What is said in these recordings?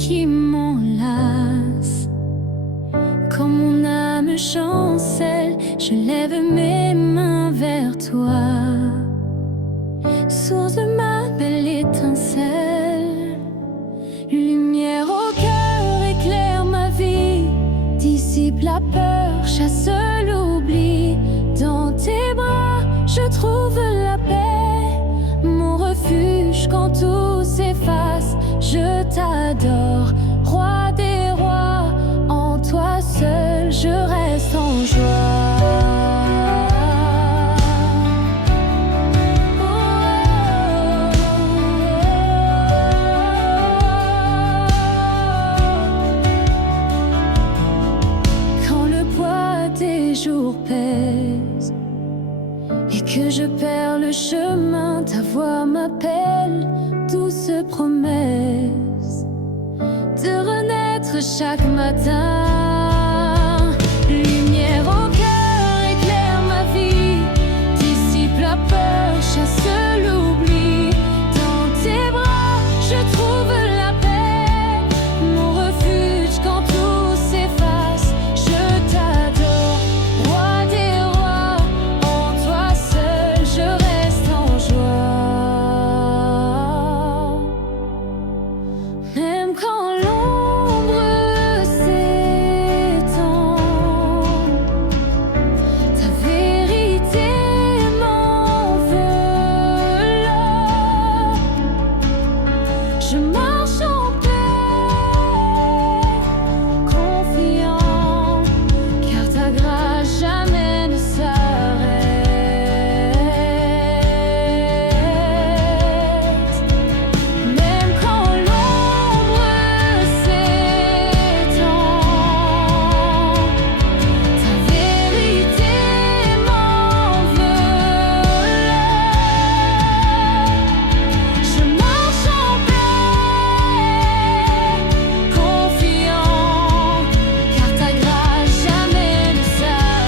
qui m'enlace. Quand mon âme chancelle, je lève mes mains vers toi. Source de ma belle étincelle, lumière au cœur, éclaire ma vie, dissipe la peur, chasse l'oubli. Dans tes bras, je trouve la paix, mon refuge quand tout s'efface. Je t'adore, roi des rois, en toi seul je reste en joie. Jours pèsent et que je perds le chemin, ta voix m'appelle, douce promesse de renaître chaque matin. Lumière au cœur, éclaire ma vie, dissipe la peur, chasse l'oubli. Dans tes bras, je trouve la paix, mon refuge quand tout s'efface. Je t'adore, roi des rois, en toi seul je reste en joie. Même quand l'ombre s'étend, ta vérité m'enveloppe. Je marche en paix, confiant, car ta grâce jamais ne s'arrête. Même quand l'ombre s'étend, ta vérité m'enveloppe. Je marche en paix, confiant, car ta grâce jamais ne s'arrête.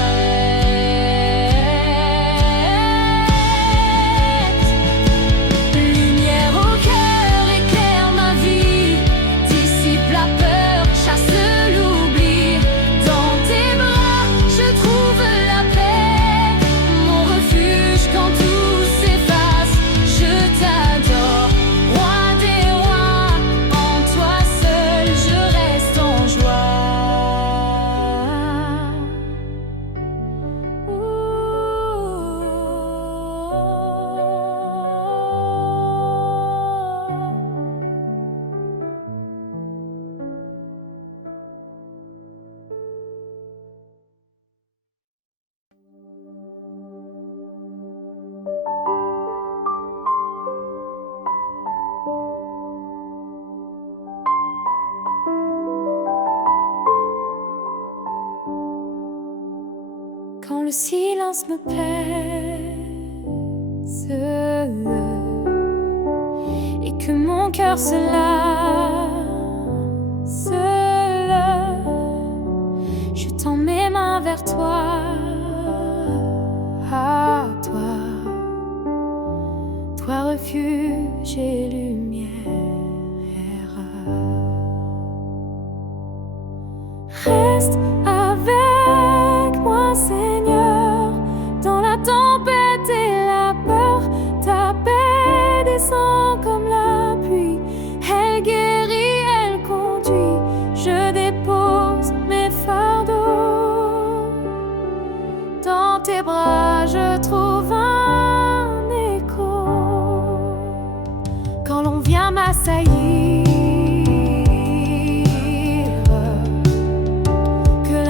Lumière au cœur, éclaire ma vie, dissipe la peur, chasse l'oubli. Dans tes bras, je trouve la paix, mon refuge quand tout s'efface. Je t'adore, roi des rois, en toi seul je reste en joie. Quand le silence me pèse et que mon cœur se lasse, je tends mes mains vers toi, à toi, toi refuge et lumière. Reste avec moi, Seigneur, dans la tempête et la peur. Ta paix descend comme la pluie, elle guérit, elle conduit. Je dépose mes fardeaux, dans tes bras je trouve un écho. Quand l'on vient m'assaillir, que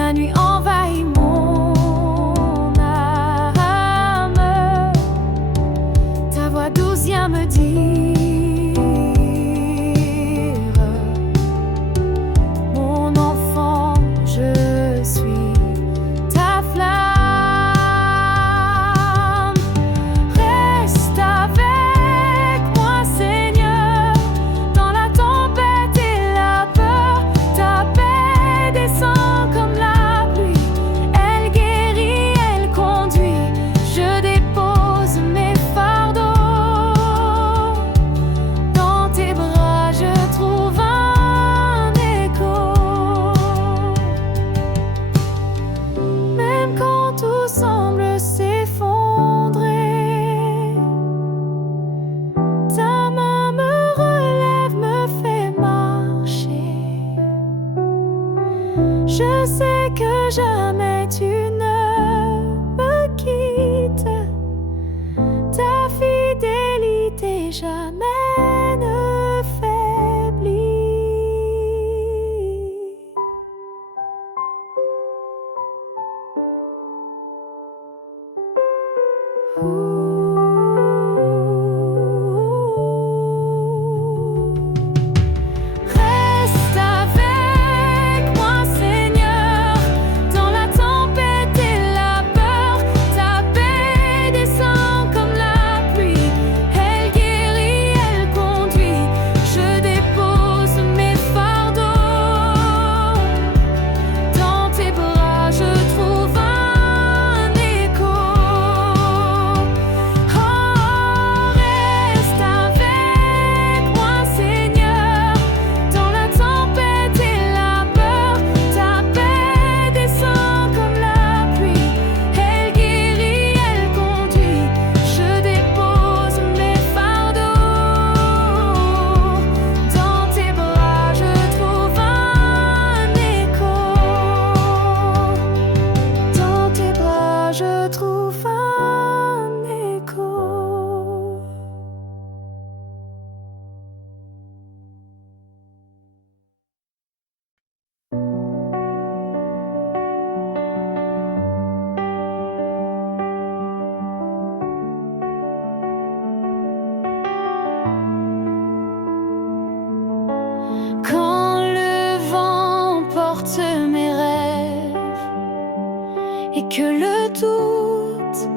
que le doute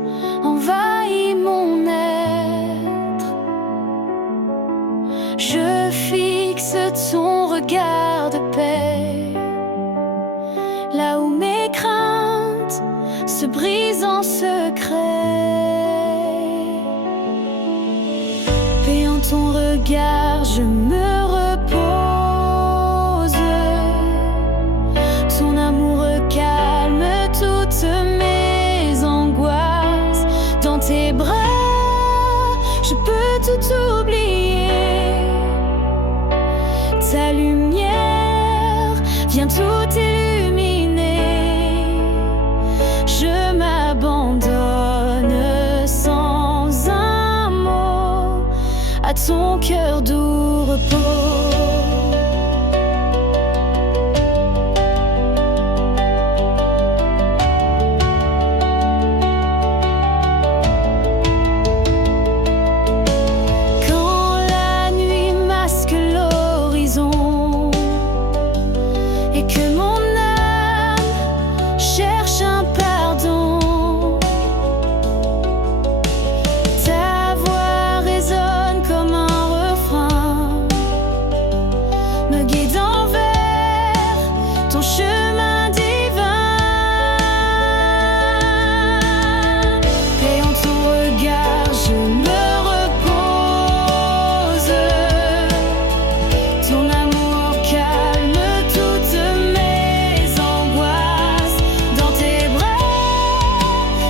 envahit mon être. Je fixe ton regard de paix, là où mes craintes se brisent en secret. Et en ton regard je me repose. Ton amour calme toutes mes angoisses. Dans tes bras je peux tout oublier. Ta lumière vient tout illuminer. Je m'abandonne sans un mot à ton cœur doux repos. Quand la nuit masque l'horizon et que mon âme cherche un pardon, ta voix résonne comme un refrain, me guidant vers ton chemin divin. Et en ton regard je me repose. Ton amour calme toutes mes angoisses. Dans tes bras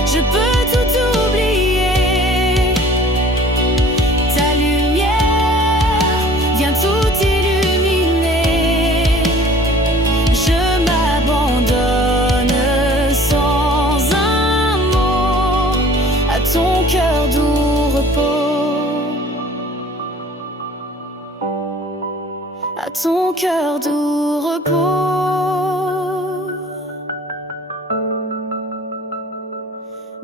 je peux tout oublier. Ta lumière vient tout illuminer. Je m'abandonne sans un mot à ton cœur doux repos. À ton cœur doux repos.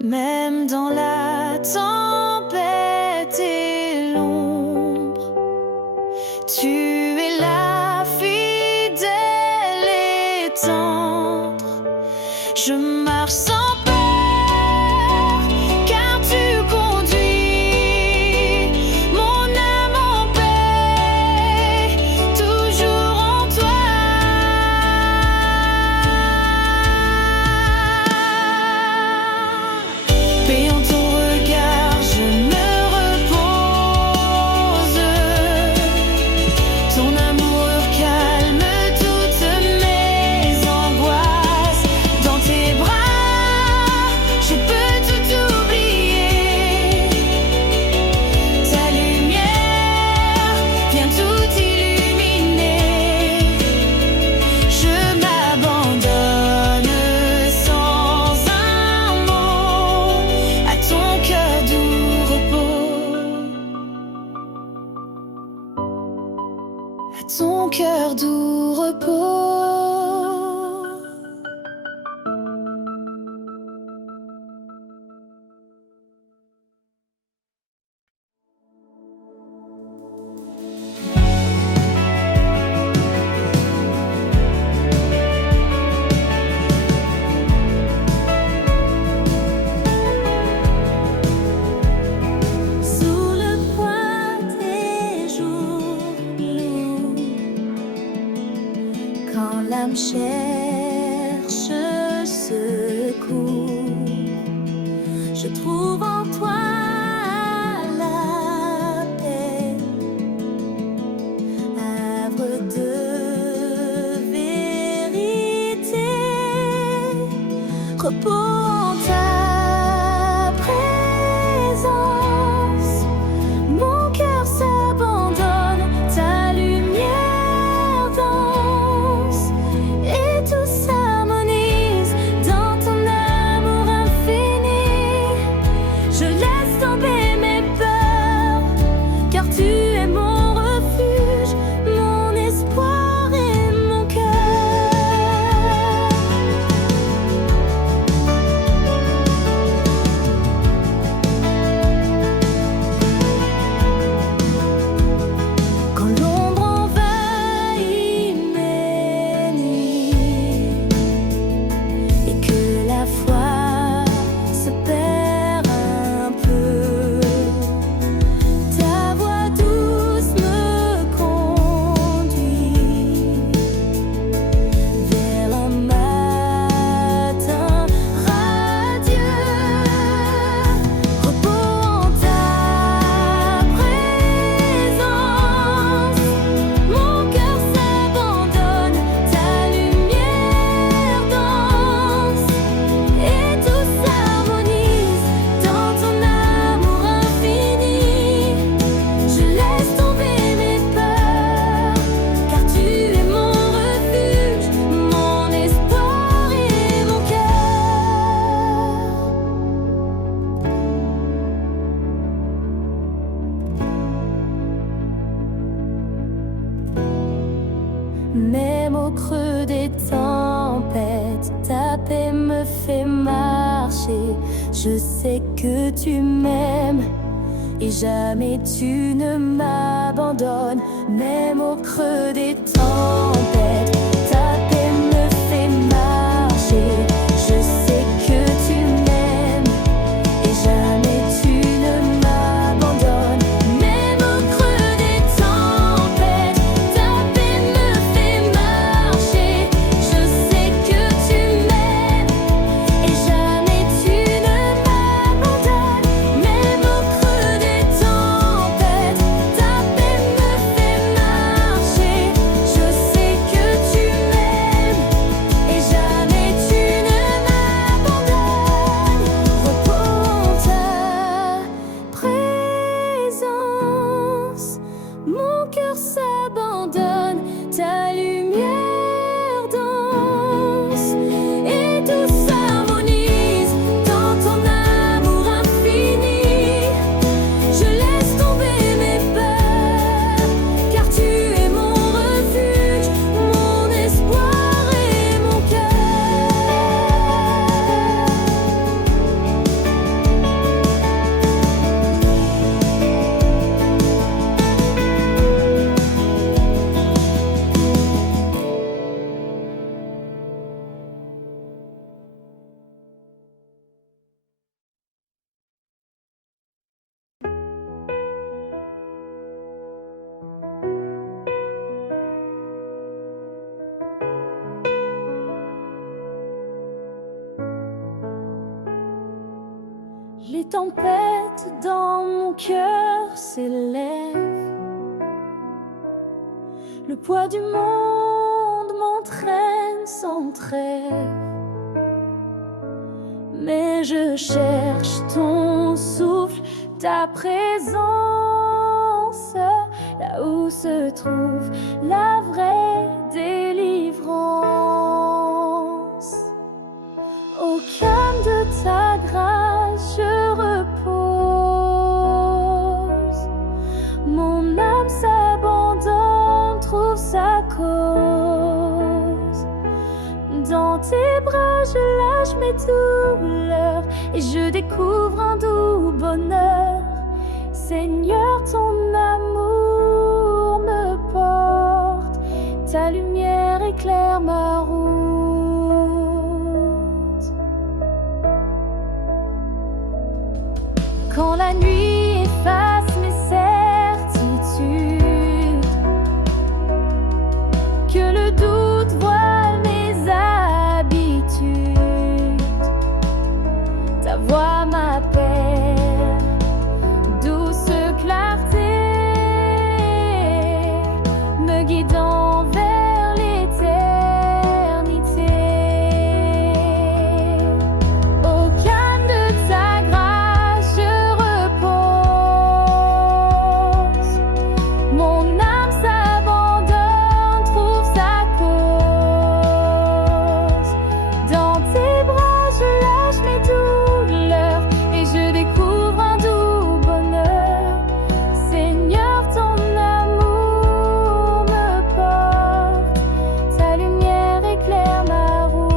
Même dans la tempête et l'ombre, tu es là, fidèle et tendre. Je marche sans peur, car tu conduis mon âme en paix, toujours en toi. Et en ton regard je me repose. Ton amour calme toutes mes angoisses. Dans tes bras je peux tout oublier. Ta lumière vient tout illuminer. Je m'abandonne sans un mot à ton cœur doux repos. À ton cœur doux repos. Sous le poids des jours lourds, quand l'âme cherche secours, je trouve en toi la paix, havre de vérité, repos en ta présence. Mon cœur s'abandonne, ta lumière danse et tout Même au creux des tempêtes, ta paix me fait marcher. Je sais que tu m'aimes et jamais tu ne m'abandonnes. Même au creux des tempêtes, ta paix me fait marcher. Je sais que tu m'aimes et jamais tu ne m'abandonnes. Même au creux des tempêtes, ta paix me fait marcher. Je sais que tu m'aimes et jamais tu ne m'abandonnes. Même au creux des tempêtes, ta paix me fait marcher. Je sais que tu m'aimes et jamais tu ne m'abandonnes. Repos en ta présence, mon cœur s'abandonne. Ta lumière danse et tout s'harmonise dans ton amour infini. Je laisse tomber mes peurs, car tu es mon refuge, mon espoir et mon cœur. Les tempêtes dans mon cœur s'élèvent. Le poids du monde m'entraîne sans trêve. Mais je cherche ton souffle, ta présence, là où se trouve la vraie délivrance. Au calme de ta grâce, je repose. Mon âme s'abandonne, trouve sa cause. Dans tes bras, je lâche mes douleurs et je découvre un doux bonheur. Seigneur, ton amour me porte, ta lumière éclaire ma route. Quand la nuit efface mes certitudes, que le doute voile mes habitudes, ta voix m'appelle, douce clarté, me guidant vers l'éternité. Au calme de ta grâce, je repose. Mon âme s'abandonne, trouve sa cause. Dans tes bras, je lâche mes douleurs et je découvre un doux bonheur. Seigneur, ton amour me porte, ta lumière éclaire ma route.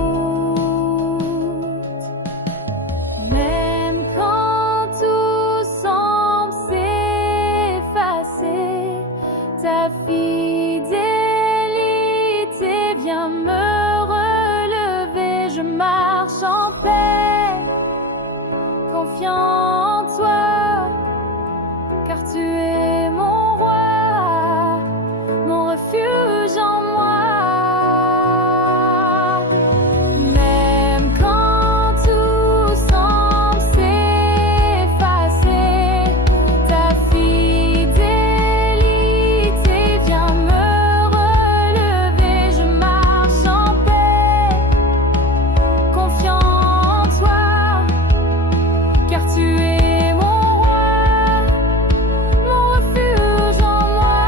Même quand tout semble s'effacer, ta fidélité vient me relever. Je marche en paix, confiant en toi, car tu es mon roi, mon refuge en moi. Même quand tout semble s'effacer, ta fidélité vient me relever. Je marche en paix, confiant en toi, car tu es mon roi, mon refuge en moi.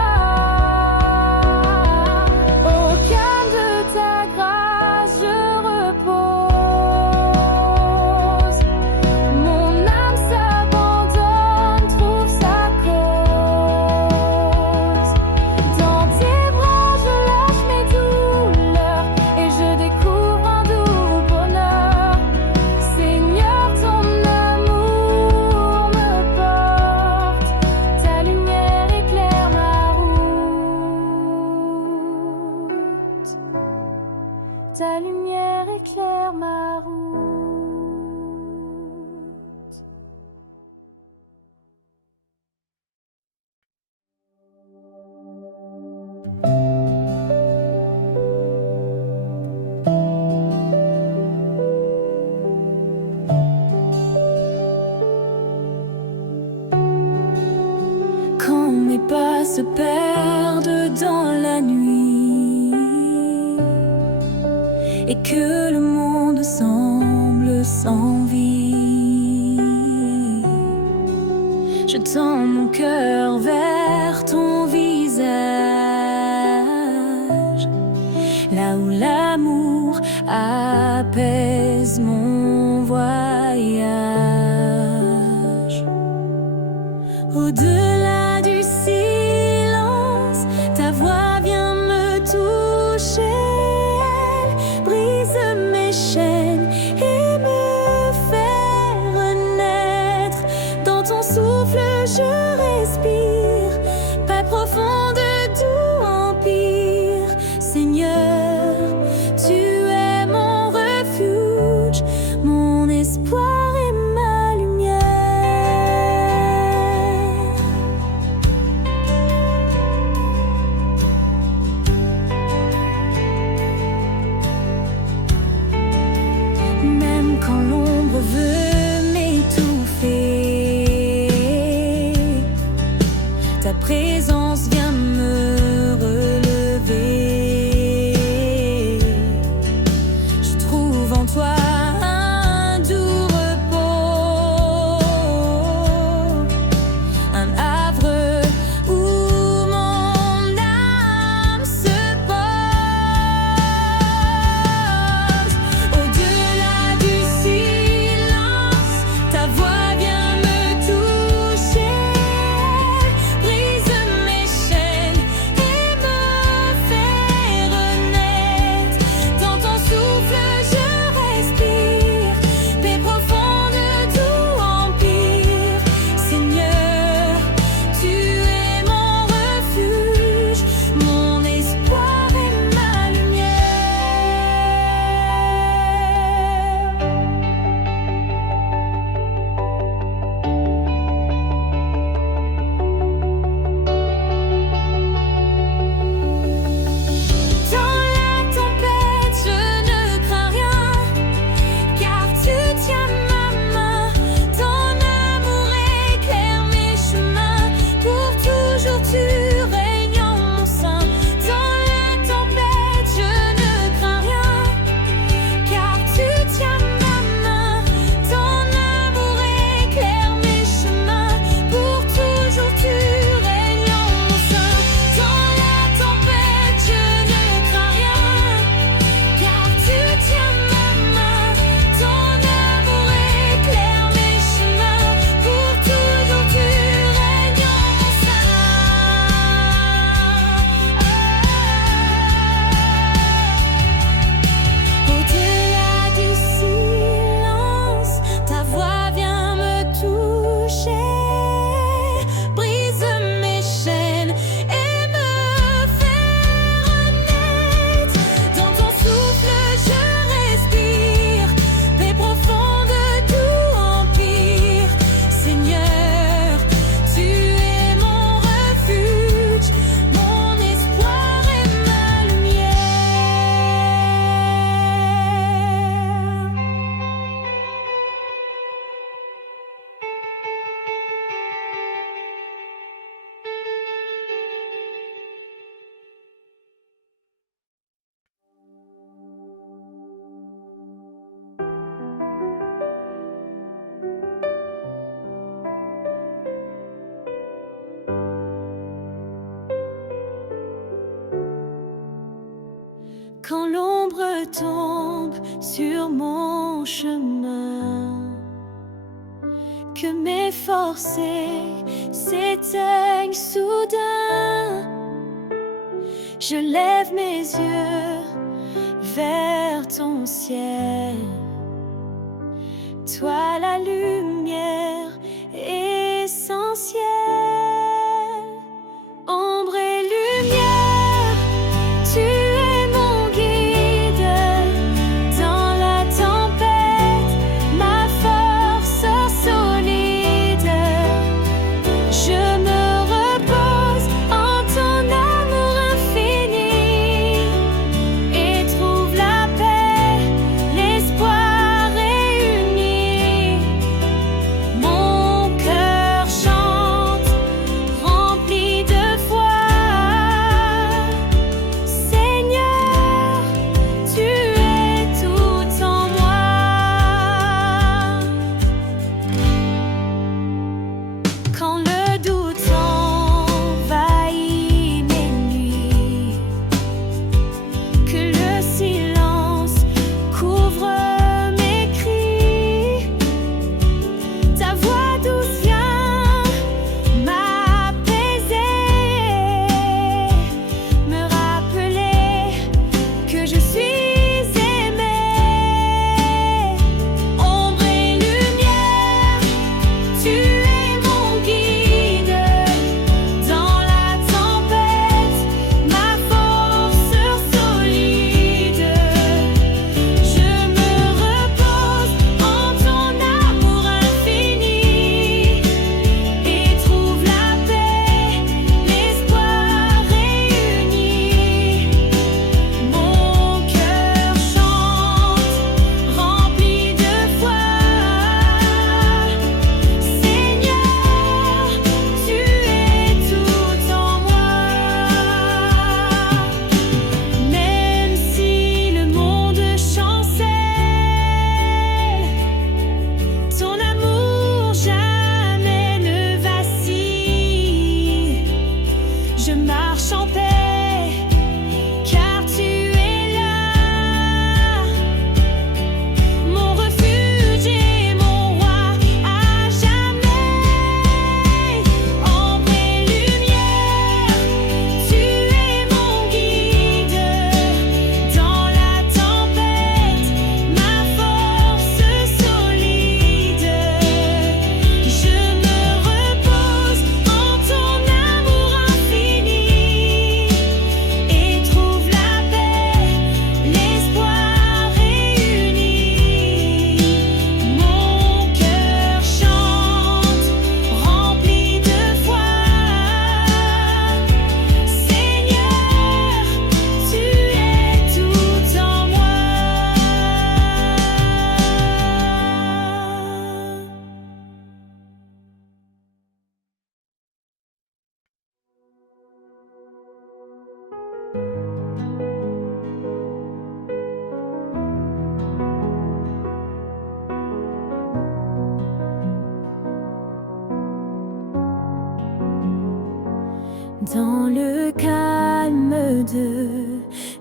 ta lumière éclaire ma route. Quand mes pas se perdent dans la nuit et que le monde semble sans vie, je tends mon cœur vers ton visage, là où l'amour apaise mon voyage. Au-delà du silence, ta voix vient me toucher. Elle brise mes chaînes et me fait renaître. Dans ton souffle, je respire. Paix profonde, doux empire. Seigneur, tu es mon refuge, mon espoir et ma lumière. Même quand l'ombre veut m'étouffer, ta présence vient me relever. Je trouve en toi un doux repos, un havre où mon âme se pose. Au-delà du silence, ta voix vient me toucher. Brise mes chaînes et me fait renaître. Dans ton souffle, je respire. Paix profonde, doux empire. Seigneur, tu es mon refuge, mon espoir et ma Dans la tempête, je ne crains rien, car tu tiens ma main. Ton amour éclaire mes chemins, pour toujours tu règnes en mon sein. Dans la tempête, je ne crains rien, car tu tiens ma main. Ton amour éclaire mes chemins, pour toujours tu règnes en mon sein. Dans la tempête, je ne crains rien, car tu tiens ma main. Ton amour éclaire mes chemins, pour toujours tu règnes en mon sein. Au-delà du silence, ta voix vient me toucher. Brise mes chaînes et me fait renaître. Dans ton souffle, je respire. Paix profonde, doux empire. Seigneur, tu es mon refuge, mon espoir et ma lumière. Quand l'ombre tombe sur mon chemin, que mes forces s'éteignent soudain, je lève mes yeux vers ton ciel. Toi la lumière essentielle, ombre et lumière, tu es mon guide.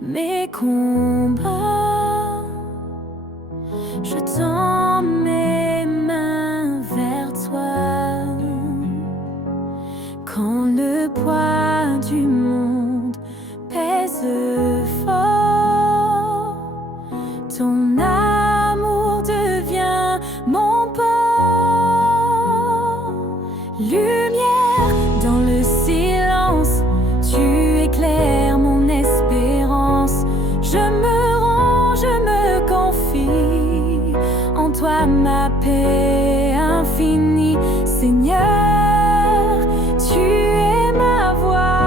mes combats. Je tends mes mains vers toi. Quand le poids du monde pèse fort, ton amour devient mon port. Lumière dans le silence, tu éclaires mon espérance. Je me rends, je me confie en toi, ma paix infinie. Seigneur, tu es ma voix,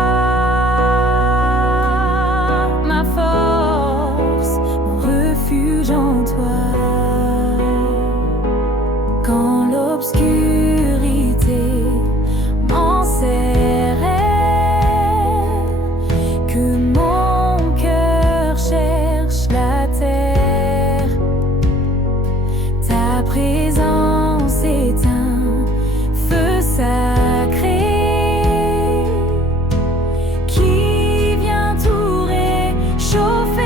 ma force, mon refuge en toi. Quand l'obscurité m'enserrait, que mon cœur cherche la terre, ta présence est un feu sacré qui vient tout réchauffer.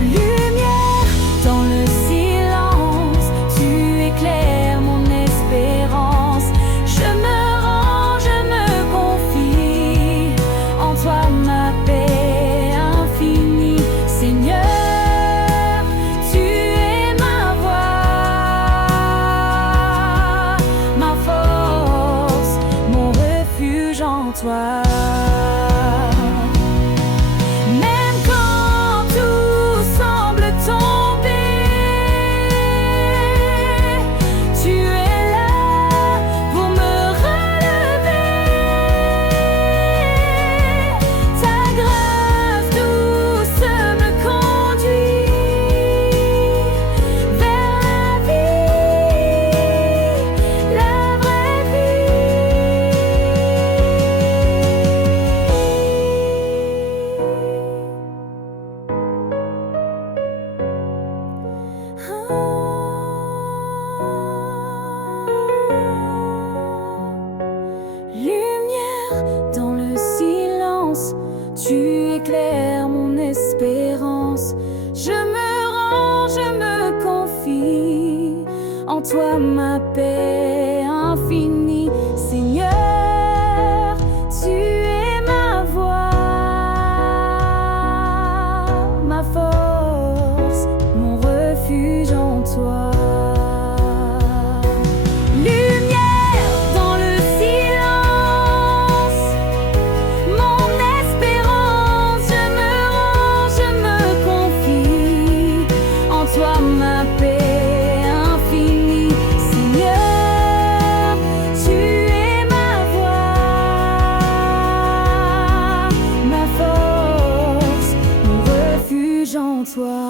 Lumière dans le silence, tu éclaires mon espérance. Je me rends, je me confie en toi, ma paix infinie. Seigneur, tu es ma voix, ma force, mon refuge en toi. Même quand tout semble tomber, tu es là pour me relever. Ta grâce douce me conduit vers la vraie Lumière dans le silence, tu éclaires mon espérance. Je me rends, je me confie en toi, ma paix infinie. Seigneur, tu es ma voix, ma force, mon refuge en toi. Lumière dans le silence, mon espérance. Je me rends, je me confie en toi, ma paix infinie. Seigneur, tu es ma voix, ma force, mon refuge en toi.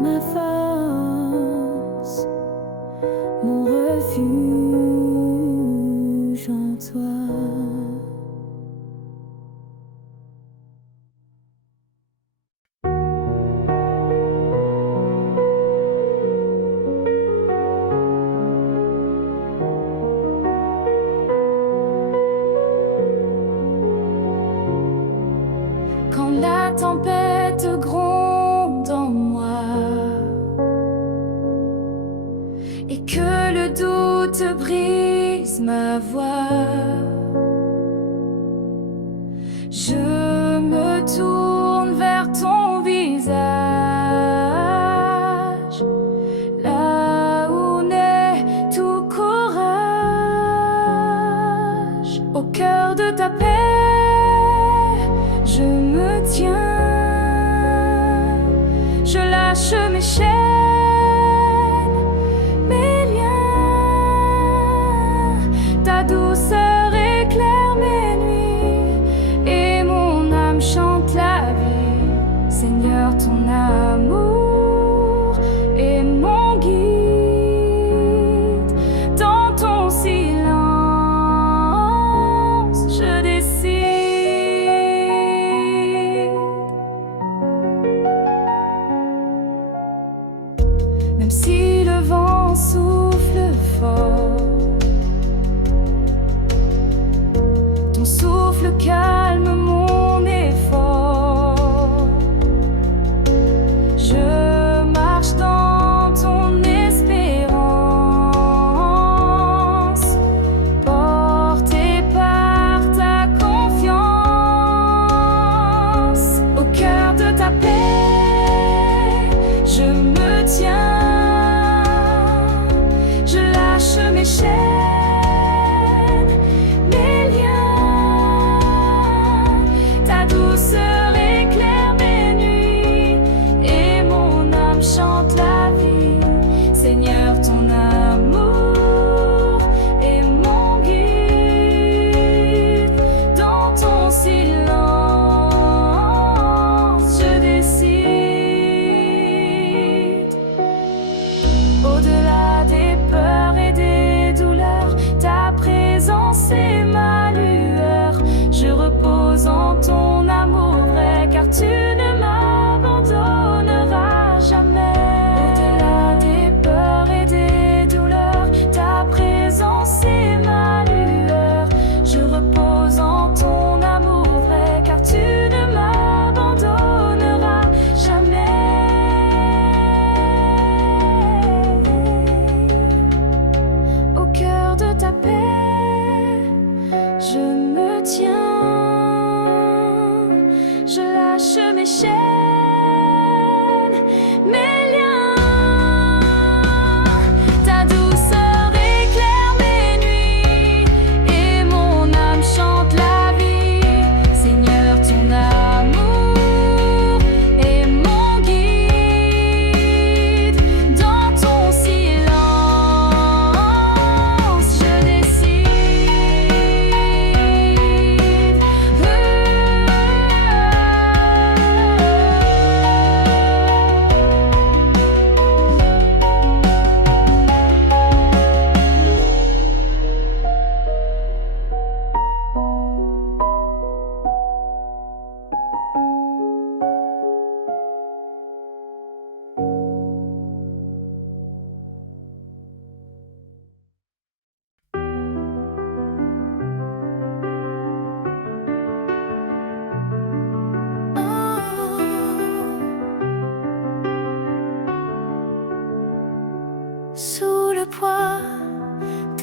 Ma force, mon refuge en toi. Quand la tempête gronde en moi et que le doute brise ma voix, je me tourne vers ton visage, là où naît tout courage. Au cœur de ta paix, je me tiens, je lâche mes chaînes, mes liens. Ta douceur éclaire mes nuits et mon âme chante la vie. Seigneur, ton amour est mon guide. Dans ton silence, je descends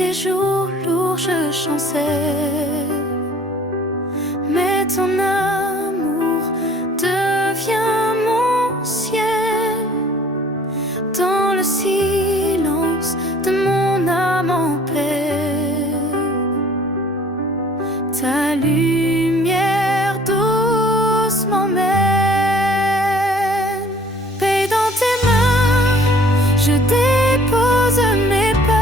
des jours lourds je chancelle, mais ton amour devient mon ciel. Dans le silence de mon âme en paix, ta lumière douce m'emmène. Paix dans tes mains, je dépose mes peurs.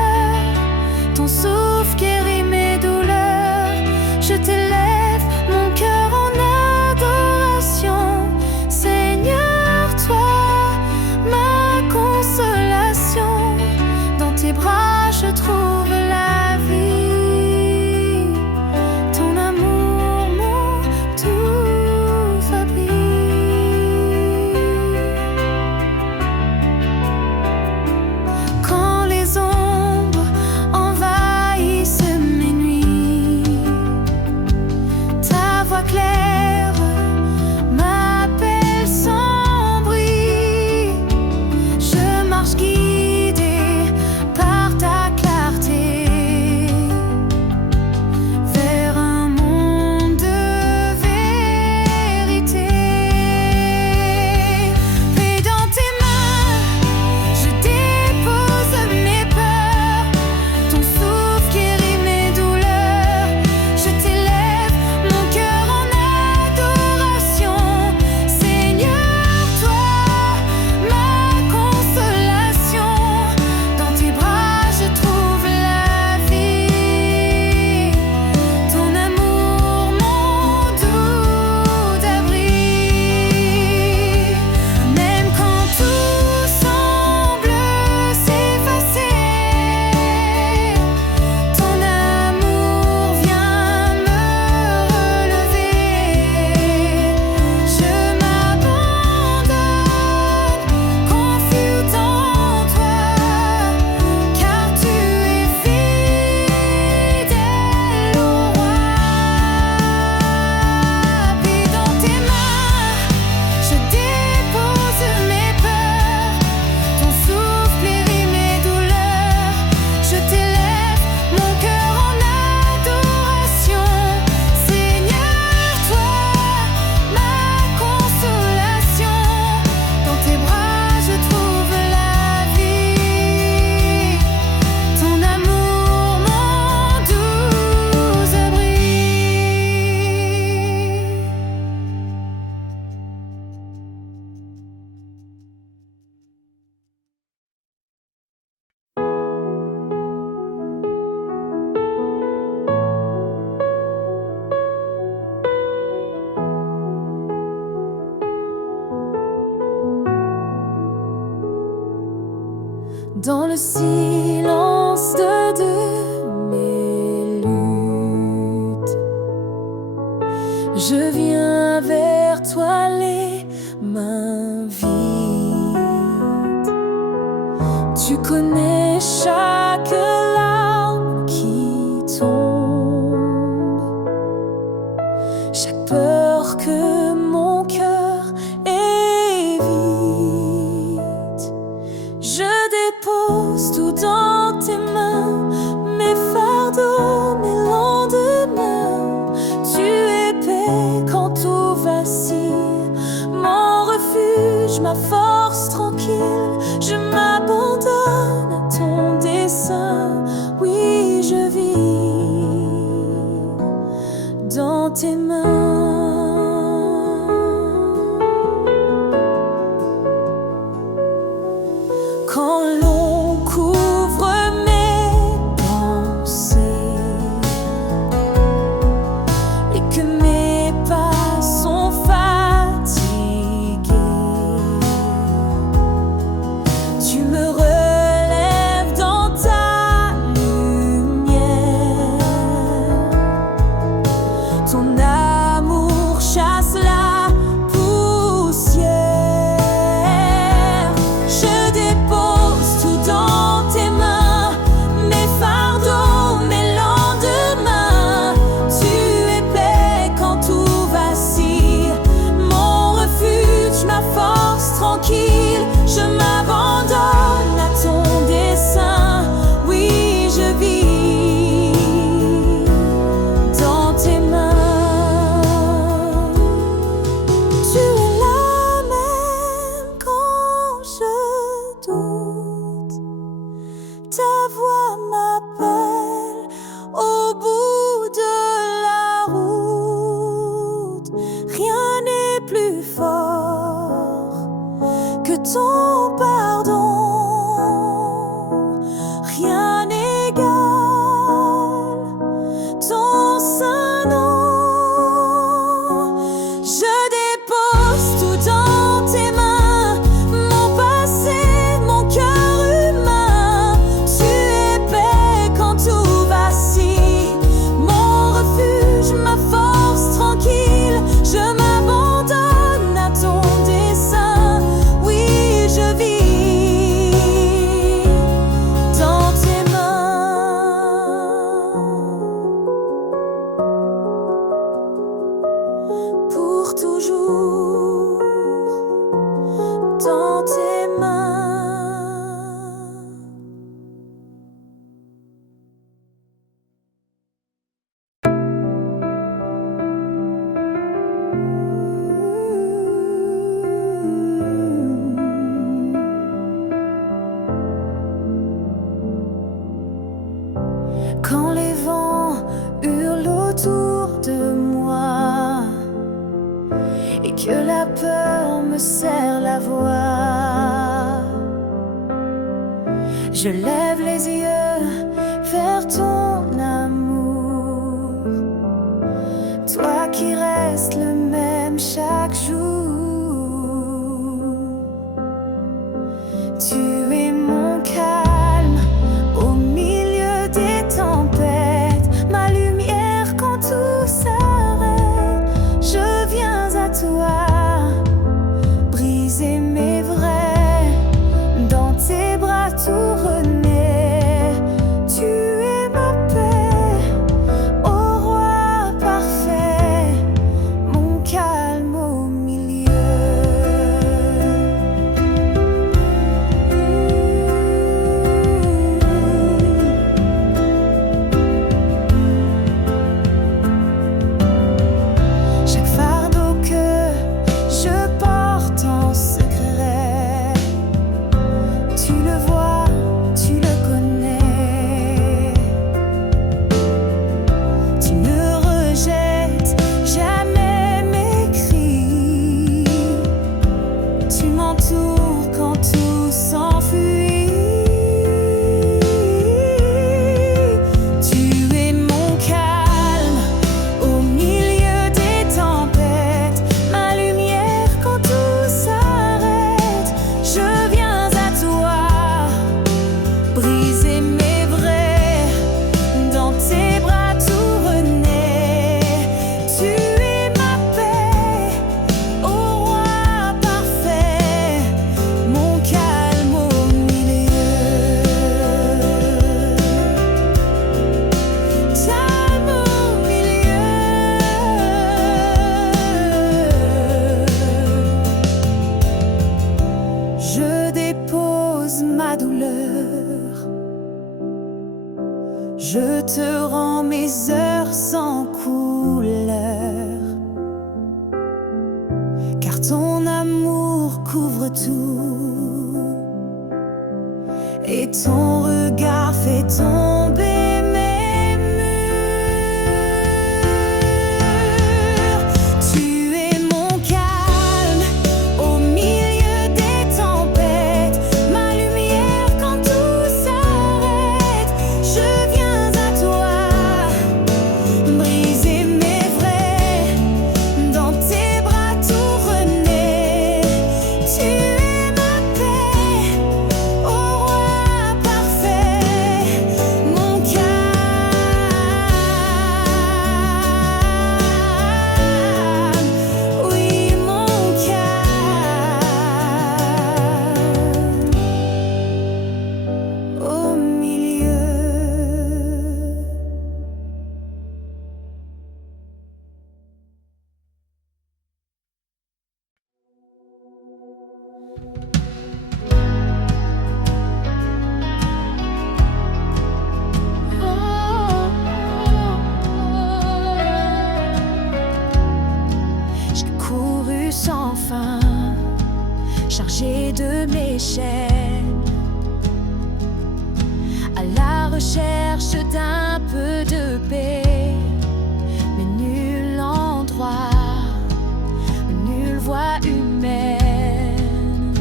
Ton souffle guérit mes douleurs. Je t'élève mon cœur en adoration. Seigneur, toi, ma consolation. Dans tes bras je trouve la vie. Ton amour, mon tout abri. Quand les ombres envahissent mes nuits, ta voix claire m'appelle sans bruit. Je marche guidée par ta clarté vers un monde de vérité. Paix dans tes mains, je dépose mes peurs. Ton souffle guérit mes douleurs. Je t'élève mon cœur en adoration. Seigneur, toi, ma consolation. Dans tes bras je trouve la vie. Ton amour, mon doux abri. Même quand tout semble s'effacer, ton amour vient me relever. Je m'abandonne, confus en toi, car tu es fidèle au roi. Paix dans tes mains, je dépose mes peurs. Ton souffle guérit mes douleurs. Je t'élève mon cœur en adoration. Seigneur, toi, ma consolation. Dans tes bras je trouve la vie. Ton amour, mon doux abri. Dans le silence de mes luttes, je viens vers toi les mains vides. Tu connais chaque larme qui tombe, chaque peur que mon cœur évite. Je dépose tout dans tes mains, mes fardeaux, mes lendemains. Tu es paix quand tout vacille, mon refuge, ma force tranquille. Je m'abandonne à ton dessein, oui je vis dans tes mains. Quand l'on couvre mes pensées et que mes pas sont fatigués, tu me relèves dans ta lumière. Ton les vents hurlent autour de moi et que la peur me serre la voix. Je lève les yeux vers ton amour, toi qui restes le même chaque jour. Tu es mon calme au milieu des tempêtes, ma lumière quand tout s'arrête. Je viens à toi, briser mes vrais, dans tes bras tout renaît. Tu es ma paix, ô roi parfait, mon calme au milieu. Chaque fardeau que je porte en secret, tu le vois, tu le connais. Tu ne rejettes jamais mes cris, tu m'entoures quand tout s'enfuit. Tu es mon calme au milieu des tempêtes, ma lumière quand tout s'arrête. Je viens à toi, briser mes vrais, dans tes bras tout renaît. Tu es ma paix, ô roi parfait, mon calme au milieu. Calme au milieu. Je dépose ma douleur, je te rends mes heures sans couleur, car ton amour couvre tout et ton regard fait tomber mes murs. Tu es mon calme au milieu des tempêtes, ma lumière quand tout s'arrête. Je viens à toi, briser mes vrais, dans tes bras tout renaît. Tu es ma paix, ô roi parfait, mon calme, oui mon calme au milieu. J'ai couru sans fin, chargé de mes chaînes, à la recherche d'un peu de paix, mais nul endroit, nulle voix humaine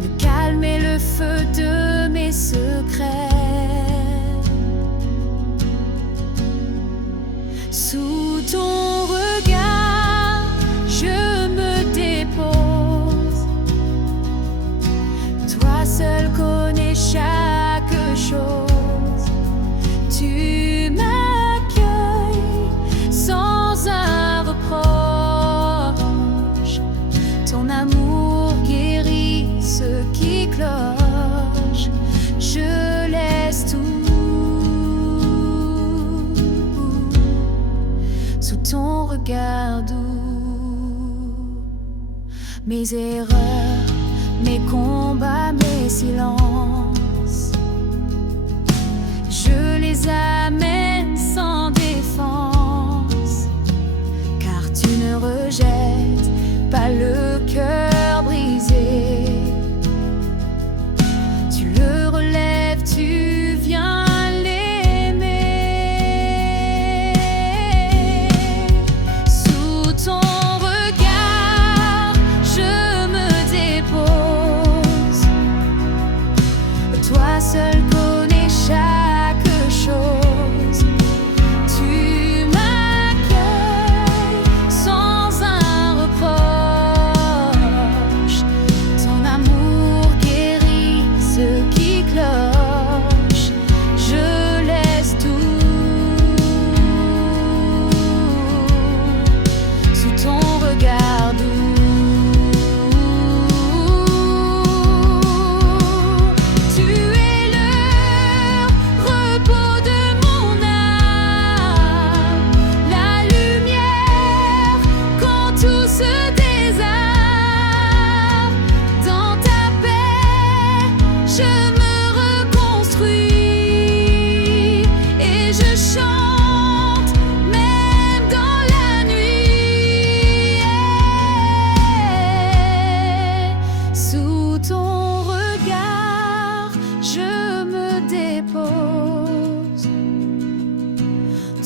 ne calmer le feu de mes secrets. Sous ton regard, je me dépose. Toi seul connais chaque chose. Tu m'accueilles sans un reproche. Ton amour guérit ce qui cloche. Je laisse tout sous ton regard doux. Mes erreurs, mes combats, mes silences, je les amène sans défense, car tu ne rejettes pas le cœur brisé. Tu le relèves, tu viens l'aimer.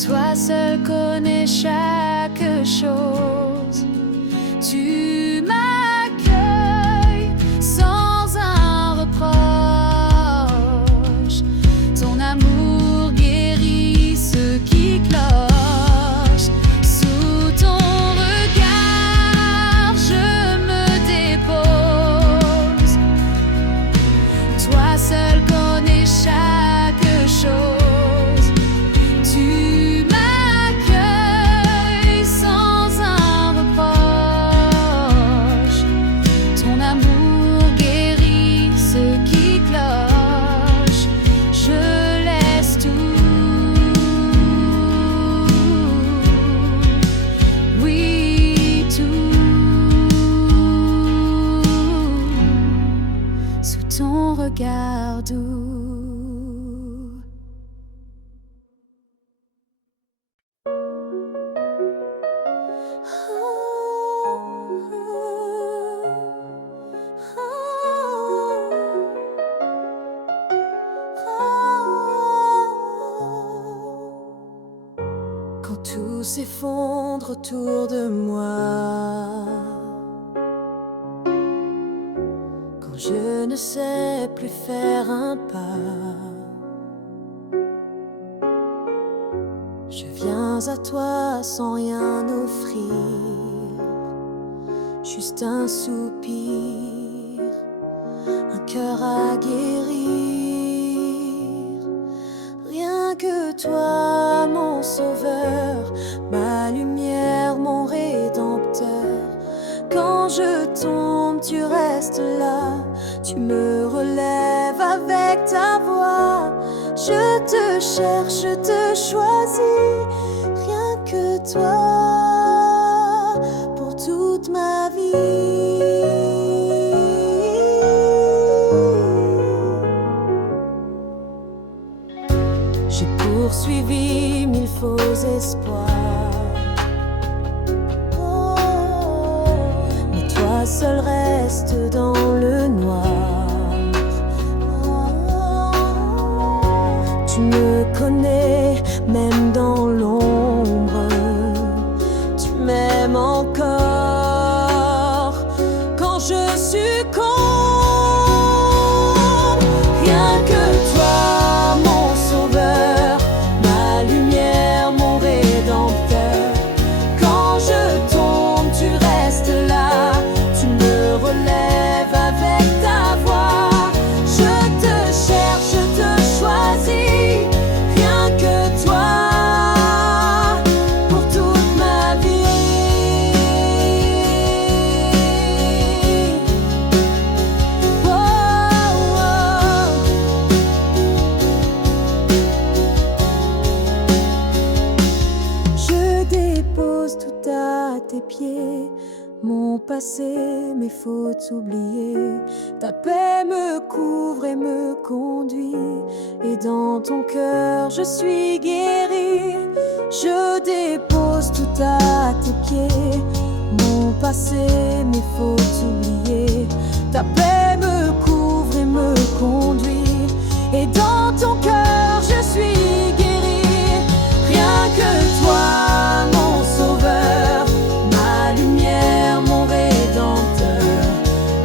Toi seul connais chaque chose. Tu m'accueilles sans un reproche. Ton amour guérit ce qui cloche. Sous ton regard, je me dépose. Toi seul connais chaque chose. Tu m'accueilles sans un reproche. Ton amour guérit ce qui cloche. Je laisse tout, oui tout, sous ton regard doux. Quand tout s'effondre autour de moi, quand je ne sais plus faire un pas, je viens à toi sans rien offrir, juste un soupir, un cœur à guérir. Rien que toi, mon sauveur, ma lumière, mon rédempteur. Quand je tombe, tu restes là, tu me relèves avec ta voix. Je te cherche, je te choisis, rien que toi, pour toute ma vie. J'ai poursuivi mille faux espoirs, mais toi seul reste dans le noir. Tu me connais même dans l'ombre, tu m'aimes encore quand je succombe. Rien que toi, mon sauveur, ma lumière, mon rédempteur. Quand je tombe, tu restes là, tu me relèves avec ta voix. Je te cherche, je te choisis, rien que toi, pour toute ma vie. Oh, oh. Je dépose tout à tes pieds, mon passé, mes fautes oubliées. Ta paix me couvre et me conduit, et dans ton cœur je suis guérie. Je dépose tout à tes pieds, mon passé, mes fautes oubliées. Ta paix me couvre et me conduit, et dans ton cœur je suis guérie. Rien que toi, mon sauveur, ma lumière, mon rédempteur.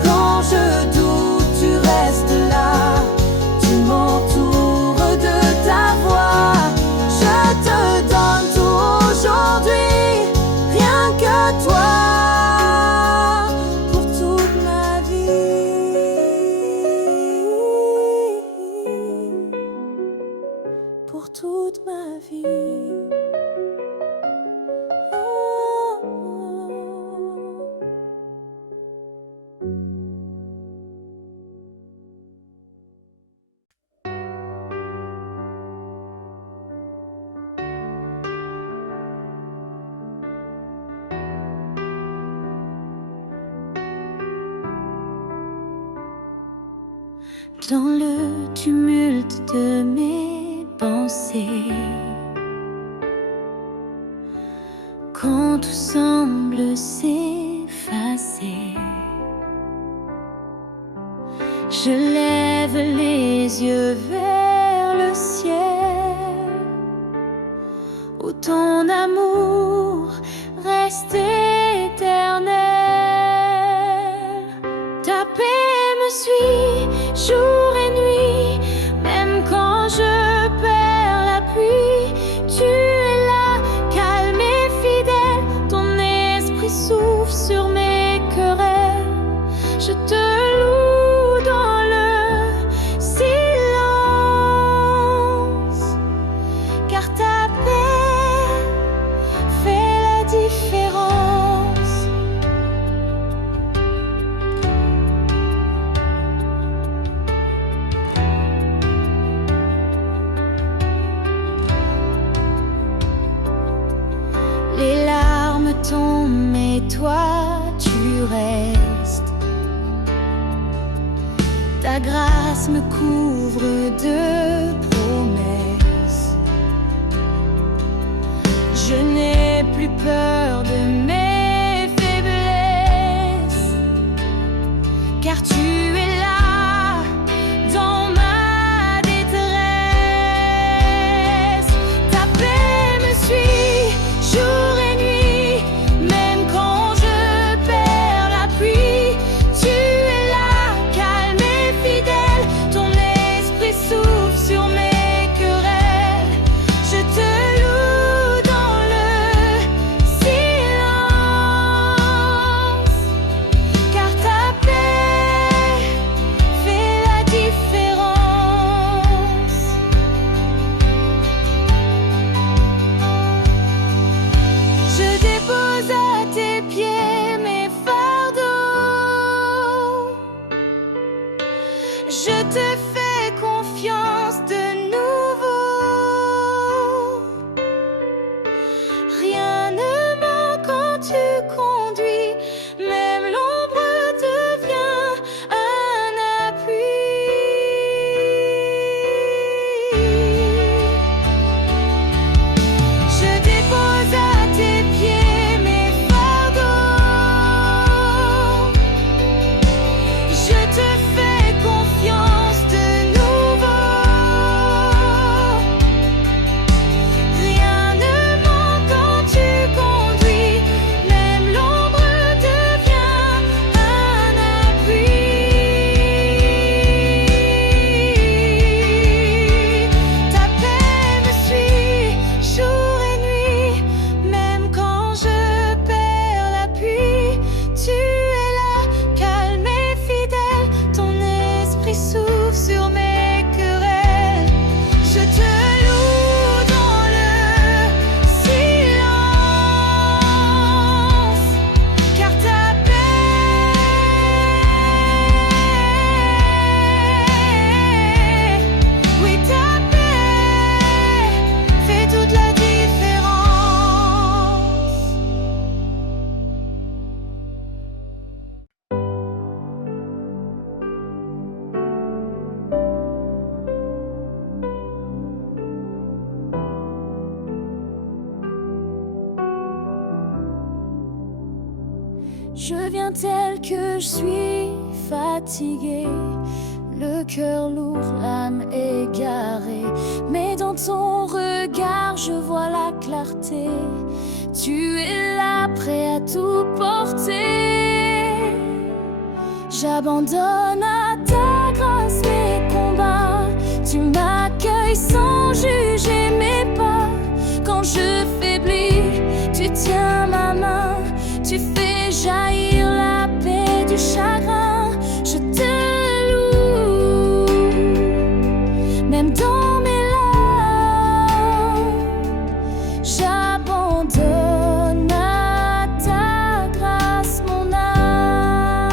Quand je doute, tu restes là, tu m'entoures de ta voix. Je te donne tout aujourd'hui, rien que toi, pour toute ma vie, pour toute ma vie. Oh, oh. Dans le tumulte de mes pensées, quand tout semble s'effacer, je lève les yeux vers le ciel. où ton amour reste éternel. Ta paix me suit jour et nuit, même quand je perds l'appui. Tu es là, calme et fidèle, ton esprit souffle sur mes querelles. Je te loue dans le silence, car ta paix fait la différence. Les larmes tombent, mais toi tu restes. Ta grâce me couvre de promesses. Je n'ai plus peur de mes faiblesses, car tu es là dans ma détresse. Ta paix me suit jour et nuit, même quand je perds l'appui. Tu es là, calme et fidèle, ton esprit souffle sur mes querelles. Je te loue dans le silence, car ta paix fait la différence. Je dépose à tes pieds mes fardeaux. Je te fais confiance de nouveau. Rien ne manque quand tu conduis, même l'ombre devient un appui. Je dépose à tes pieds mes fardeaux. Je te fais confiance de nouveau. Rien ne manque quand tu conduis, même l'ombre devient un appui. Ta paix me suit jour et nuit, même quand je perds l'appui. Tu es là, calme et fidèle, ton esprit souffle sur mes querelles. Je te loue dans le silence, car ta paix, oui ta paix fait toute la différence. Je viens tel que je suis, fatigué, le cœur lourd, l'âme égarée. Mais dans ton regard, je vois la clarté. Tu es là, prêt à tout porter. J'abandonne à ta grâce mes combats. Tu m'accueilles sans juger mes pas. Quand je faiblis, tu tiens ma main. Tu fais jaillir la paix du chagrin. Je te loue, même dans mes larmes. J'abandonne à ta grâce mon âme.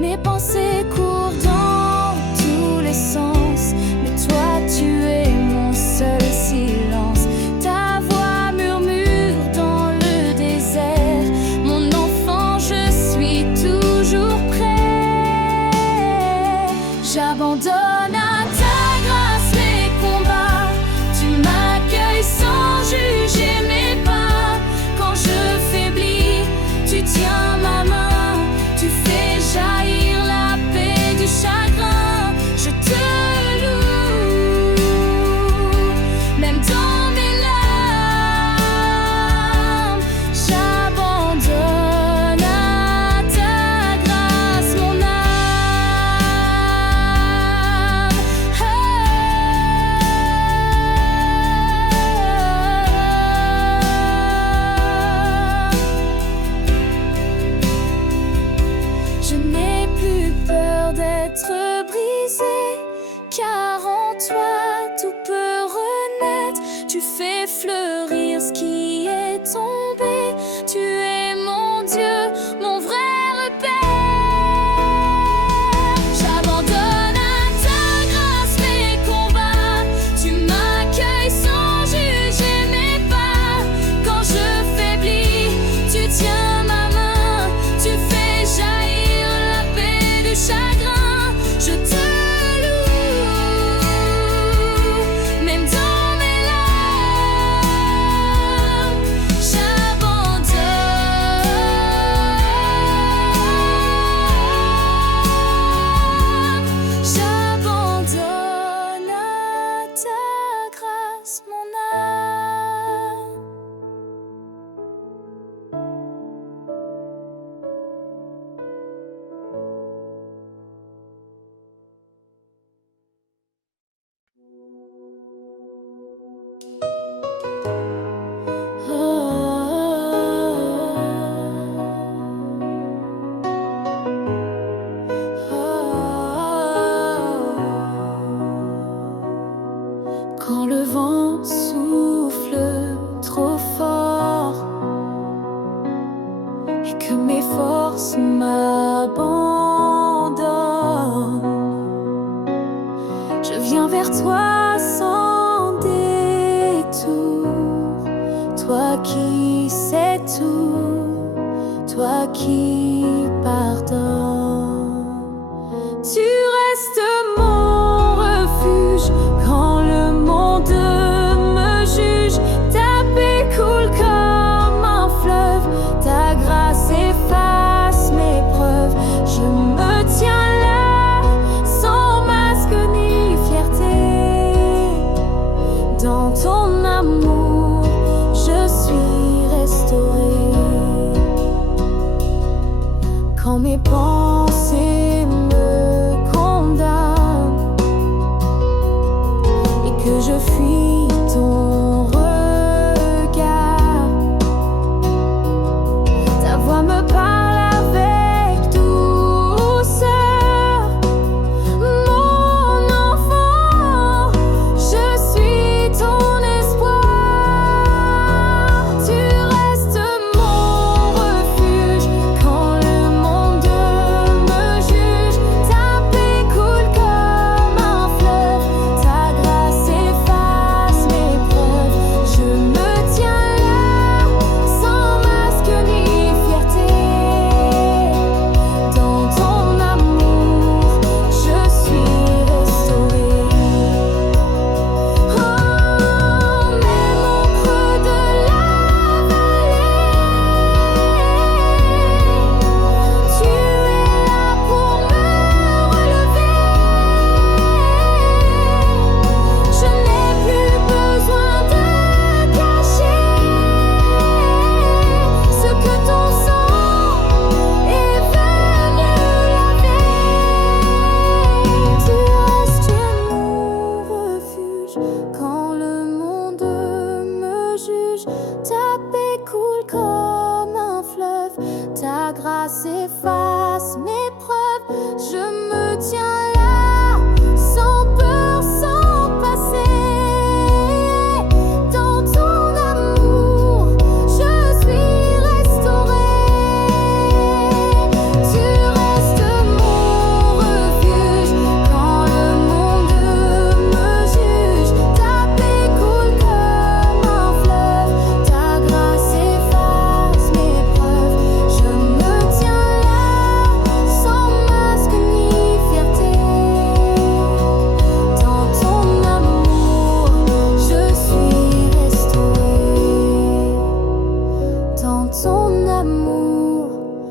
Mes pensées courent dans tous les sens, mais toi tu es mon seul silence. Ta voix murmure dans le désert. Mon enfant, je suis toujours prêt. J'abandonne à ta grâce mes combats. Tu m'accueilles sans juger mes pas. Quand je faiblis, tu tiens ma main. Tu fais jaillir la paix du chagrin. Je te loue. fais fleurir ce qui est tombé. Tu es mon Dieu, mon vrai repère. J'abandonne à ta grâce mes combats. Tu m'accueilles sans juger mes pas. Quand je faiblis, tu tiens ma main. Tu fais jaillir la paix du chagrin. Je te loue, même dans mes larmes. J'abandonne à ta grâce mon âme. Quand le vent souffle trop fort et que mes forces m'abandonnent, je viens vers toi sans détour. Toi qui sais tout, toi qui pardonnes. Tu restes mon refuge quand le monde me juge. Ta paix coule comme un fleuve, ta grâce efface mes preuves. Je me tiens là sans masque ni fierté. Dans ton amour, je suis restaurée. Quand mes pensées me condamnent et que je fuis ton regard, ta voix me parle avec douceur. Mon enfant, je suis ton espoir. Tu restes mon refuge quand le monde me juge. Ta paix coule comme un fleuve, ta grâce efface mes preuves. Je me tiens là sans masque ni fierté. Dans ton amour, je suis restaurée. Oh, même au creux de la vallée, tu es là pour me relever. Je n'ai plus besoin de cacher ce que ton sang est venu laver. Tu restes mon refuge quand le monde me juge. Ta paix coule comme un fleuve, ta grâce efface mes preuves. Je me tiens là sans peur, sans passer. Dans ton amour, je suis restaurée. Tu restes mon refuge quand le monde me juge. Ta paix coule comme un fleuve, ta grâce efface mes preuves. Je me tiens là sans masque ni fierté. Dans ton amour, je suis restaurée. Dans ton amour,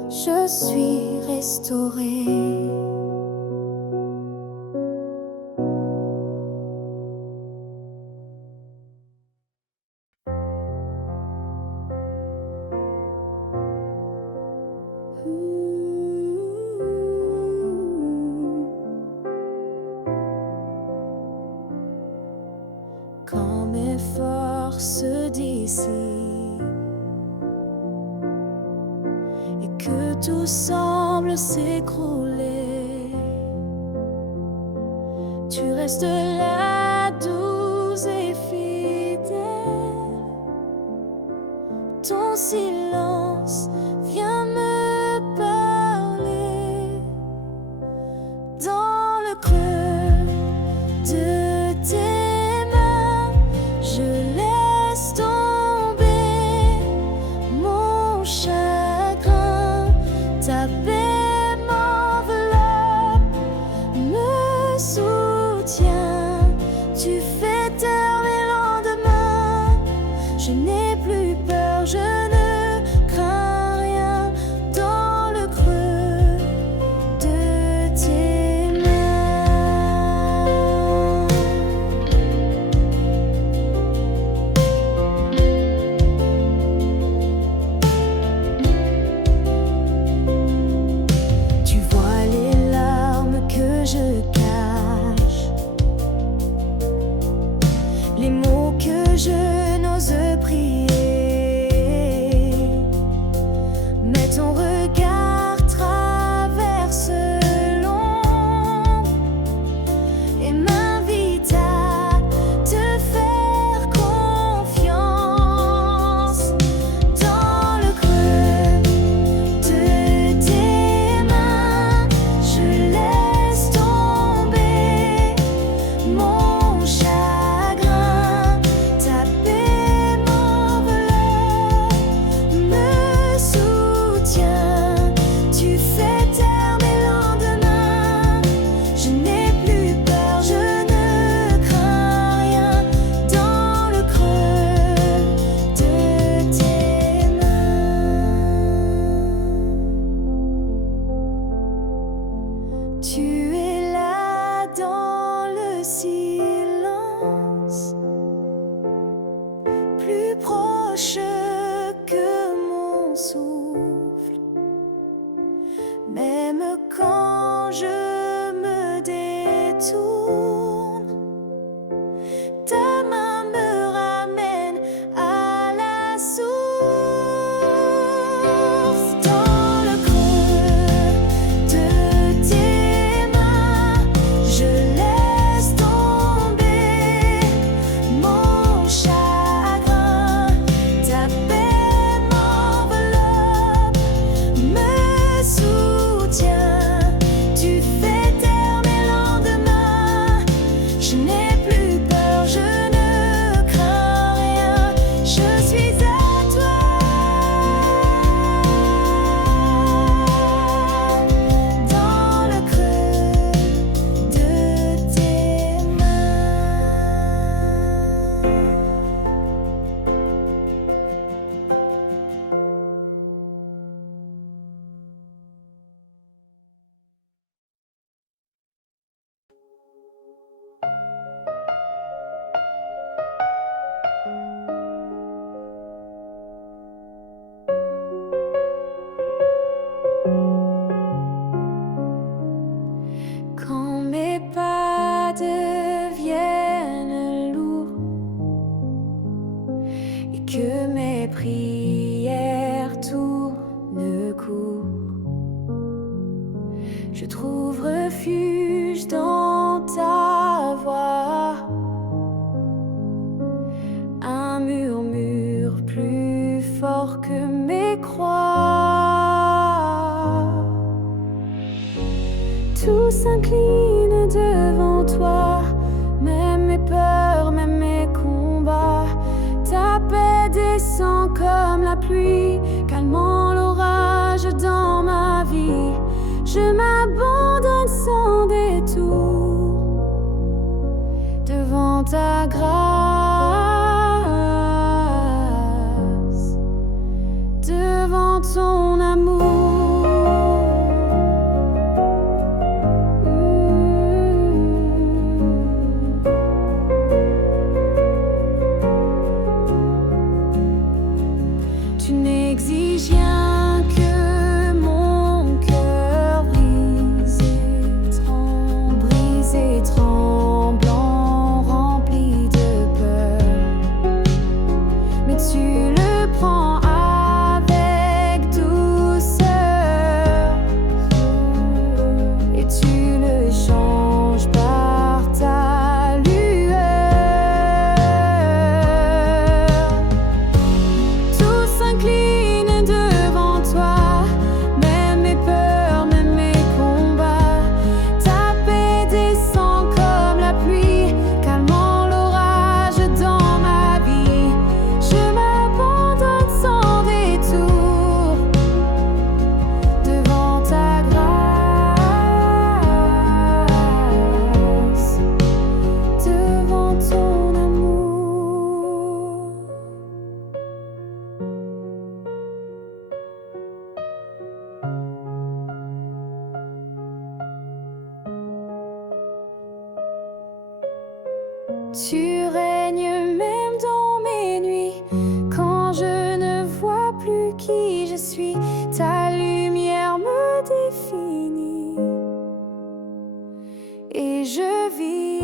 je suis restaurée. Quand mes forces dissipent et que tout semble s'écrouler, tu restes là, douce et fidèle. silence, viens me parler. Dans le creux de tes mains, je laisse tomber mon chagrin. Ta paix m'enveloppe, me soutient. Tu fais taire mes lendemains. Je n'ai plus peur, je ne crains rien. Dans le creux de tes mains. Tu vois les larmes que je cache, les mots que je n'ose prier. Mais ton regard traverse l'ombre et m'invite à te faire confiance. Dans le creux de tes mains, je laisse tomber mon chagrin. Ta paix m'enveloppe, me soutient. Tu fais taire mes lendemains. Je n'ai plus peur, je ne crains rien. Dans le creux de tes mains. Tu es là dans le silence, plus proche que mon souffle. Même quand je me détourne, ta main me ramène à la source. Dans le creux de tes mains, je laisse tomber mon chagrin. Ta paix m'enveloppe, me soutient. Tu fais taire mes lendemains. Je n'ai plus peur, je ne crains rien. Je suis à toi. Dans le creux de tes mains. Quand mes pas deviennent lourds et que mes prières tournent court, je trouve refuge dans ta voix. Un murmure plus fort que mes croix. Tout s'incline devant toi, même mes peurs, même mes combats. Ta paix descend comme la pluie, calmant l'orage dans ma vie. Je m'abandonne sans détour devant ta grâce, devant ton amour. Tu n'exiges rien que mon cœur brisé, tremblant, rempli de Tu règnes même dans mes nuits, quand je ne vois plus qui je suis. Ta lumière me définit et je vis,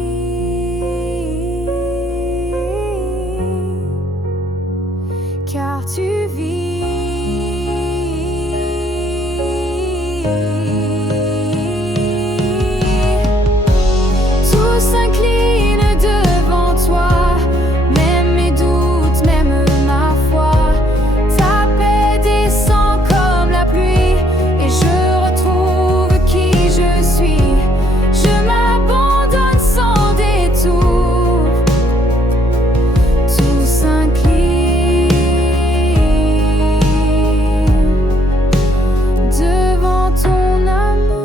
car tu vis. Tout s'incline devant toi, même mes doutes, même ma foi. Ta paix descend comme la pluie et je retrouve qui je suis. Je m'abandonne sans détour. Tout s'incline devant ton amour.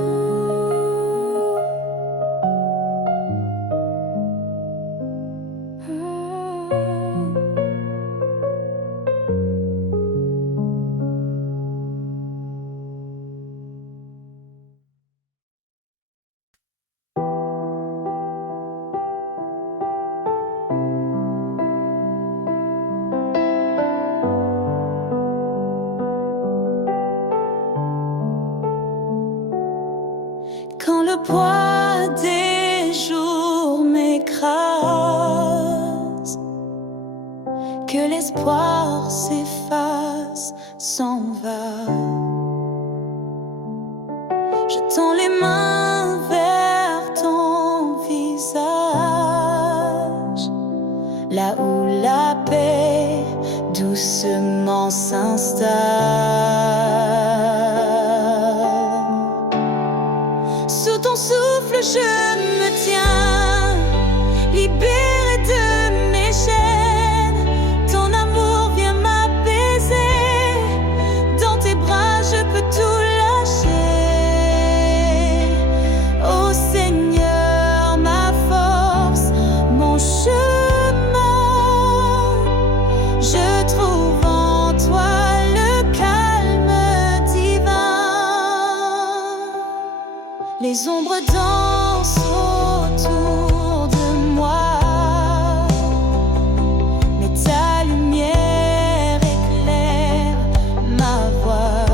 Quand le poids des jours m'écrase, que l'espoir s'efface, s'en va, je tends les mains vers ton visage, là où la paix doucement s'installe. Sous ton souffle je me tiens, libérée de mes chaînes. Ton amour vient m'apaiser, dans tes bras je peux tout lâcher. Ô Seigneur, ma force, mon chemin, je trouve en toi le calme divin. Les ombres dansent autour de moi, mais ta lumière éclaire ma voie.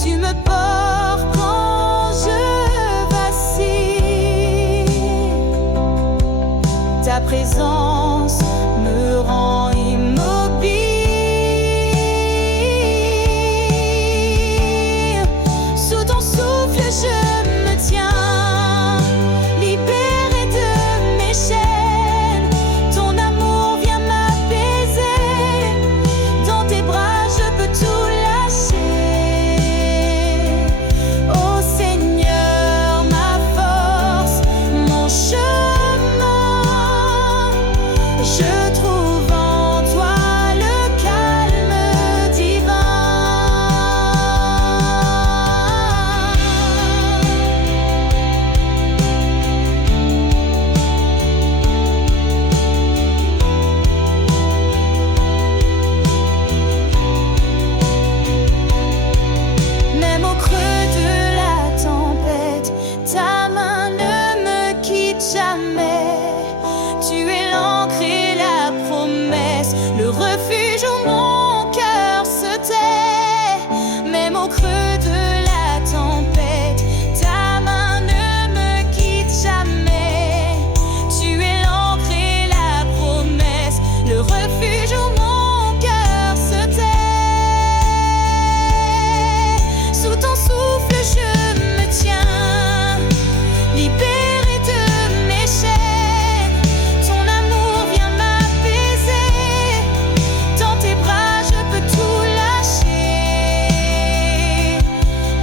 Tu me portes quand je vacille, ta présence me rend immobile. Sous ton souffle je me tiens, libérée de mes chaînes. Ton amour vient m'apaiser, dans tes bras je peux tout lâcher. Ô Seigneur, ma force, mon chemin, je trouve en toi le calme divin. Même au creux de la tempête, ta main ne me quitte jamais. Tu es l'encre et la promesse, le refuge où mon cœur se tait. Même au creux de la tempête, ta main ne me quitte jamais. Tu es l'encre et la promesse, le refuge où mon cœur se tait. Sous ton souffle je me tiens, libérée de mes chaînes. Ton amour vient m'apaiser, dans tes bras je peux tout lâcher.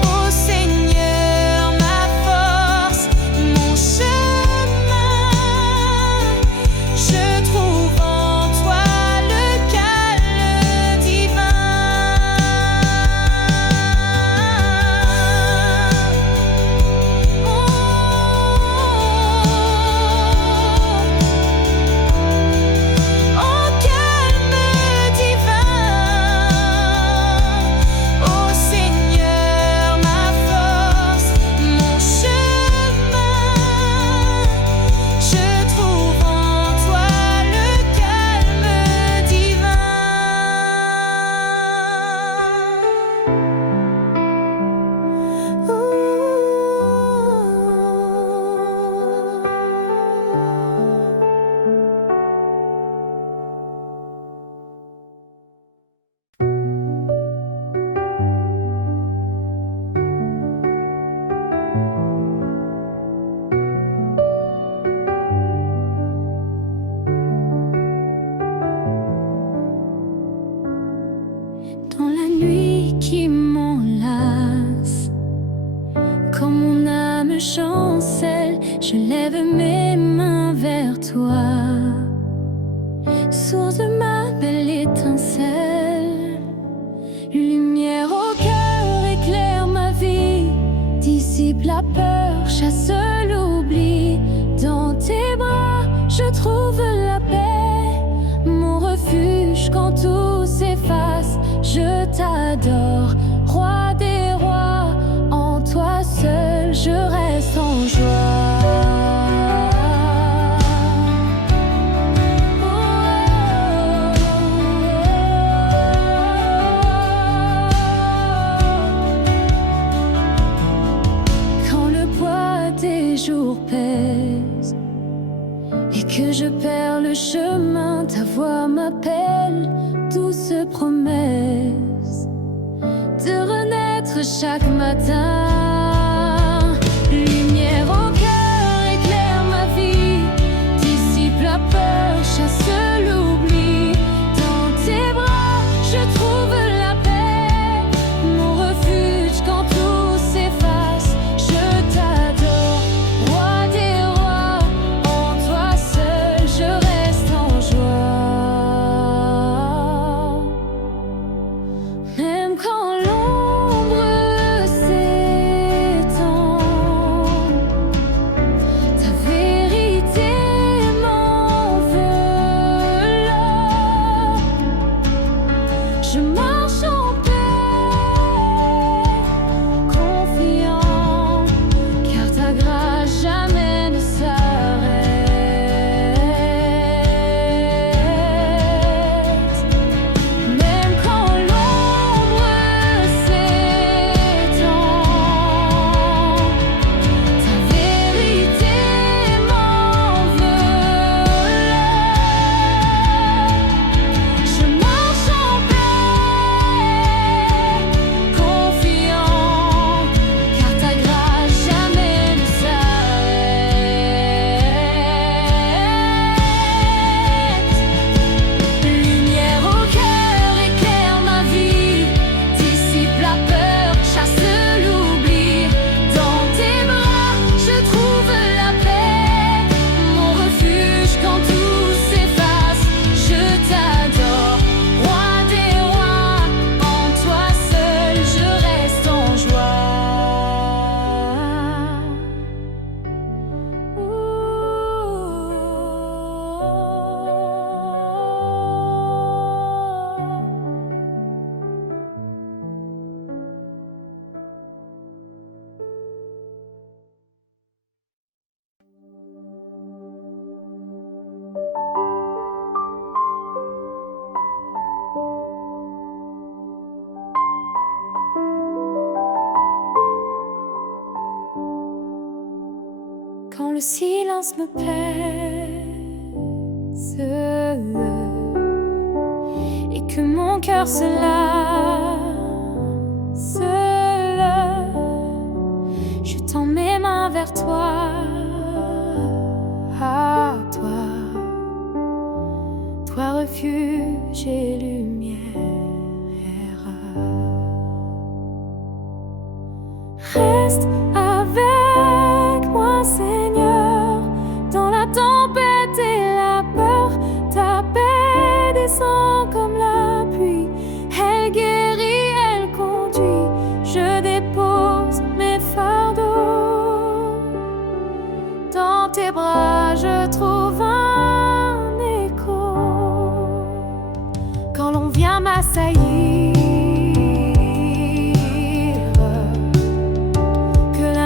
Ô Seigneur, ma force, mon chemin, je trouve en toi le calme divin. Oh, je lève mes mains vers toi, source de ma belle étincelle. Lumière au cœur, éclaire ma vie, dissipe la peur, chasse l'oubli. Dans tes bras, je trouve la paix, mon refuge quand tout s'efface. Je t'adore, roi des rois, en toi seul je reste en joie. Quand le poids des jours pèse et que je perds le chemin, ta voix m'appelle, douce promesse de renaître chaque matin. Lumière au cœur, éclaire ma vie, dissipe la peur, chasse l'oubli. Dans tes bras, je trouve la paix, mon refuge quand tout s'efface. Je t'adore, roi des rois, en toi seul je reste en joie. Même quand l'ombre s'étend, ta vérité m'enveloppe. Je marche en paix, confiant, car ta grâce jamais ne s'arrête. Même quand l'ombre s'étend, ta vérité m'enveloppe. Je marche en paix, confiant, car ta grâce jamais ne s'arrête. Lumière au cœur, éclaire ma vie, dissipe la peur, chasse l'oubli. Dans tes bras, je trouve la paix, mon refuge quand tout s'efface. Je t'adore, roi des rois, en toi seul je reste en joie. Quand le silence me pèse et que mon cœur se lasse, je tends mes mains vers toi, à toi, toi refuge et lumière. Reste avec moi, Seigneur, dans la tempête et la peur. Ta paix descend comme la pluie, elle guérit, elle conduit. Je dépose mes fardeaux, dans tes bras je trouve un écho. Quand l'on vient m'assaillir,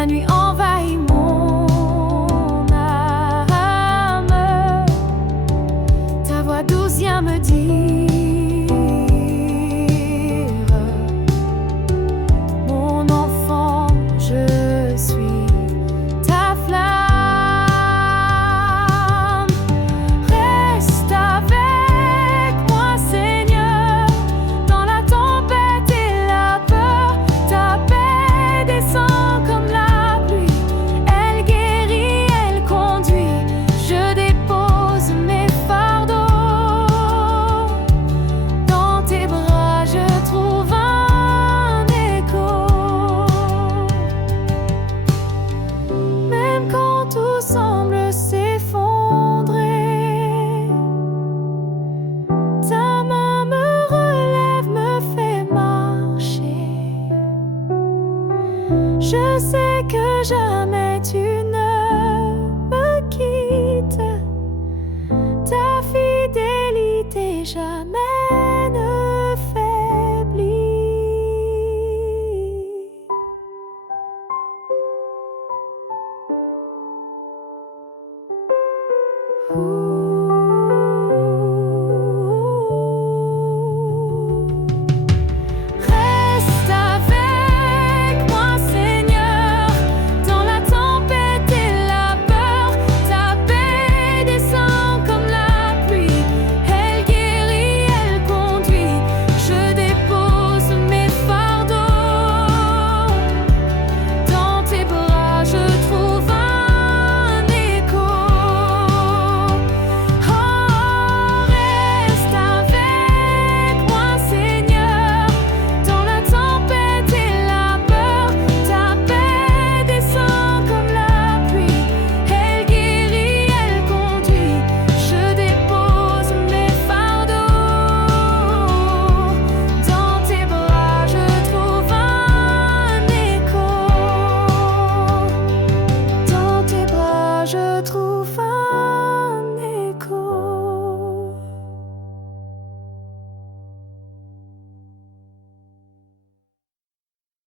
nuit envahit mon âme, ta voix douce vient me dire: mon enfant, je suis ta flamme. Reste avec moi, Seigneur, dans Ooh.